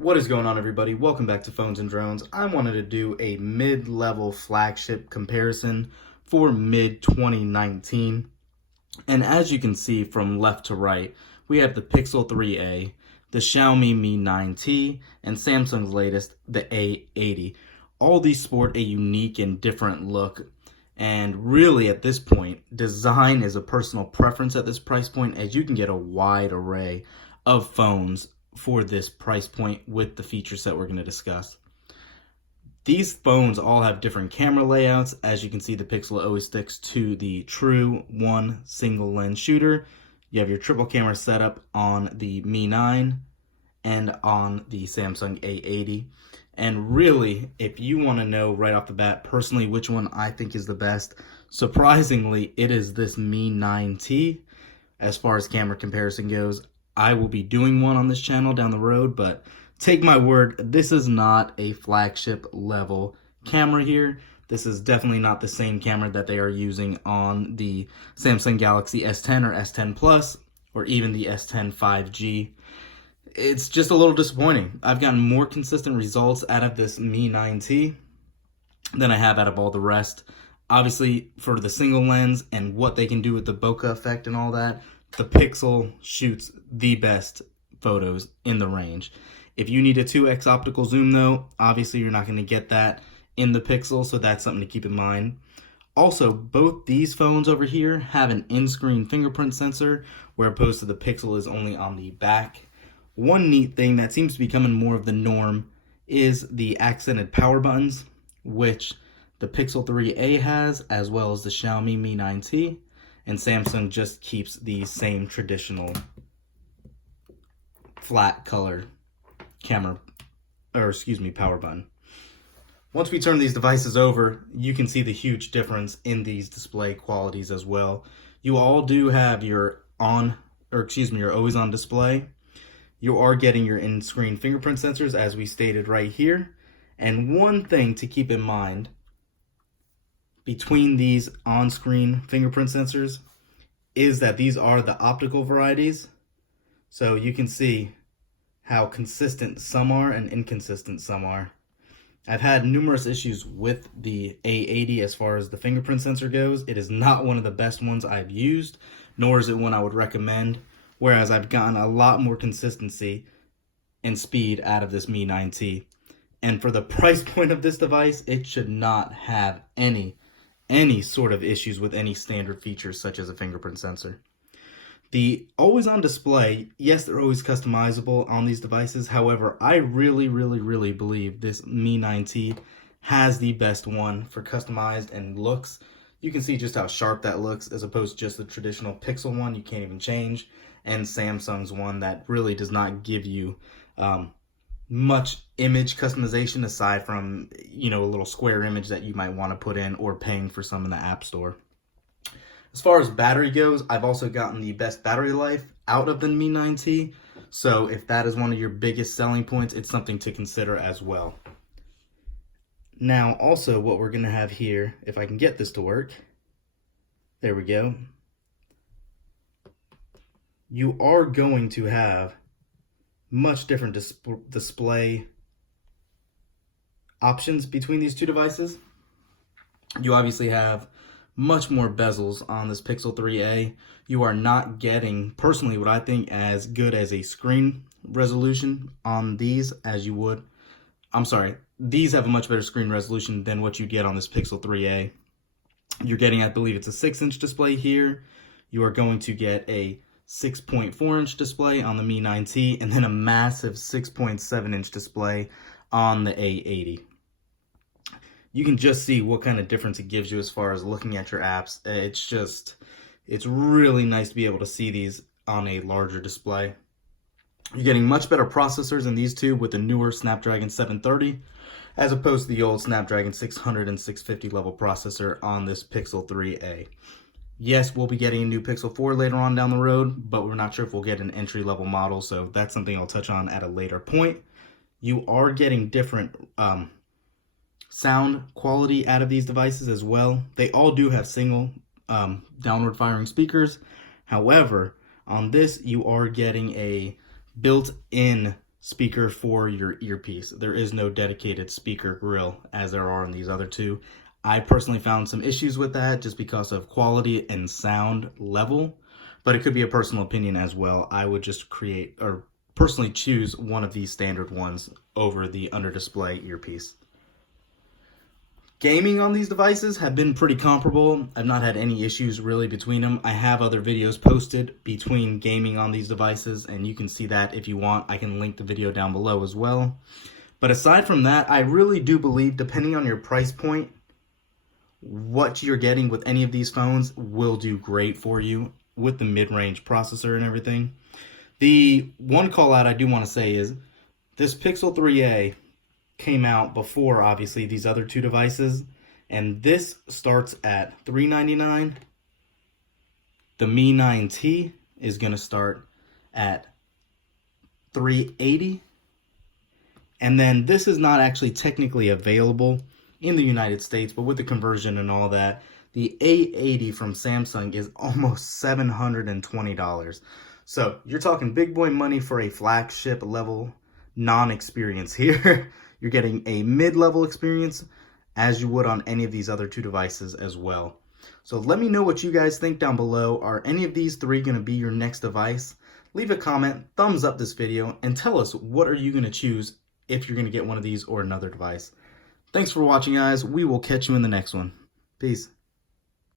What is going on, everybody? Welcome back to Phones and Drones. I wanted to do a mid-level flagship comparison for mid-2019. And as you can see from left to right, we have the Pixel 3a, the Xiaomi Mi 9T, and Samsung's latest, the A80. All these sport a unique and different look. And really, at this point, design is a personal preference at this price point, as you can get a wide array of phones for this price point with the features that we're going to discuss. These phones all have different camera layouts. As you can see, the Pixel always sticks to the true one single lens shooter. You have your triple camera setup on the Mi 9 and on the Samsung A80. And really, if you want to know right off the bat, personally, which one I think is the best, surprisingly, it is this Mi 9T. As far as camera comparison goes, I will be doing one on this channel down the road, but take my word, this is not a flagship level camera here. This is definitely not the same camera that they are using on the Samsung Galaxy S10 or S10 Plus, or even the S10 5G. It's just a little disappointing. I've gotten more consistent results out of this Mi 9T than I have out of all the rest. Obviously, for the single lens and what they can do with the bokeh effect and all that, the Pixel shoots the best photos in the range. If you need a 2x optical zoom though, obviously you're not going to get that in the Pixel, so that's something to keep in mind. Also, both these phones over here have an in-screen fingerprint sensor, where opposed to the Pixel is only on the back. One neat thing that seems to be becoming more of the norm is the accented power buttons, which the Pixel 3a has, as well as the Xiaomi Mi 9T. And Samsung just keeps the same traditional flat color power button. Once we turn these devices over, you can see the huge difference in these display qualities as well. You all do have your always on display. You are getting your in-screen fingerprint sensors, as we stated right here. And one thing to keep in mind between these on-screen fingerprint sensors is that these are the optical varieties. So you can see how consistent some are and inconsistent some are. I've had numerous issues with the A80 as far as the fingerprint sensor goes. It is not one of the best ones I've used, nor is it one I would recommend, whereas I've gotten a lot more consistency and speed out of this Mi 9T. And for the price point of this device, it should not have any sort of issues with any standard features such as a fingerprint sensor. The always on display, yes, they're always customizable on these devices. However, I really believe this Mi 9T has the best one for customized and looks. You can see just how sharp that looks as opposed to just the traditional Pixel one you can't even change, and Samsung's one that really does not give you much image customization aside from, a little square image that you might want to put in or paying for some in the App Store. As far as battery goes, I've also gotten the best battery life out of the Mi 9T. So if that is one of your biggest selling points, it's something to consider as well. Now, also what we're going to have here, if I can get this to work, there we go. You are going to have much different display options between these two devices. You obviously have much more bezels on this Pixel 3a. You are not getting, personally, what I think as good as a screen resolution on these as you would. I'm sorry, these have a much better screen resolution than what you get on this Pixel 3a. You're getting, I believe it's a 6-inch display here. You are going to get a 6.4-inch display on the Mi 9T, and then a massive 6.7-inch display on the A80. You can just see what kind of difference it gives you as far as looking at your apps. It's really nice to be able to see these on a larger display. You're getting much better processors in these two with the newer Snapdragon 730, as opposed to the old Snapdragon 600 and 650 level processor on this Pixel 3a. Yes, we'll be getting a new Pixel 4 later on down the road, but we're not sure if we'll get an entry-level model, so that's something I'll touch on at a later point. You are getting different sound quality out of these devices as well. They all do have single downward firing speakers. However, on this, you are getting a built-in speaker for your earpiece. There is no dedicated speaker grill as there are in these other two. I personally found some issues with that just because of quality and sound level, but it could be a personal opinion as well. I would just create or personally choose one of these standard ones over the under display earpiece. Gaming on these devices have been pretty comparable. I've not had any issues really between them. I have other videos posted between gaming on these devices, and you can see that if you want. I can link the video down below as well. But aside from that, I really do believe, depending on your price point, what you're getting with any of these phones will do great for you with the mid-range processor and everything. The one call out I do want to say is this Pixel 3a came out before obviously these other two devices, and this starts at $399. The Mi 9T is going to start at $380, and then this is not actually technically available in the United States, but with the conversion and all that, the A80 from Samsung is almost $720. So you're talking big boy money for a flagship level non-experience here. You're getting a mid-level experience as you would on any of these other two devices as well. So let me know what you guys think down below. Are any of these three going to be your next device? Leave a comment, thumbs up this video, and tell us what are you going to choose if you're going to get one of these or another device. Thanks for watching, guys. We will catch you in the next one. Peace.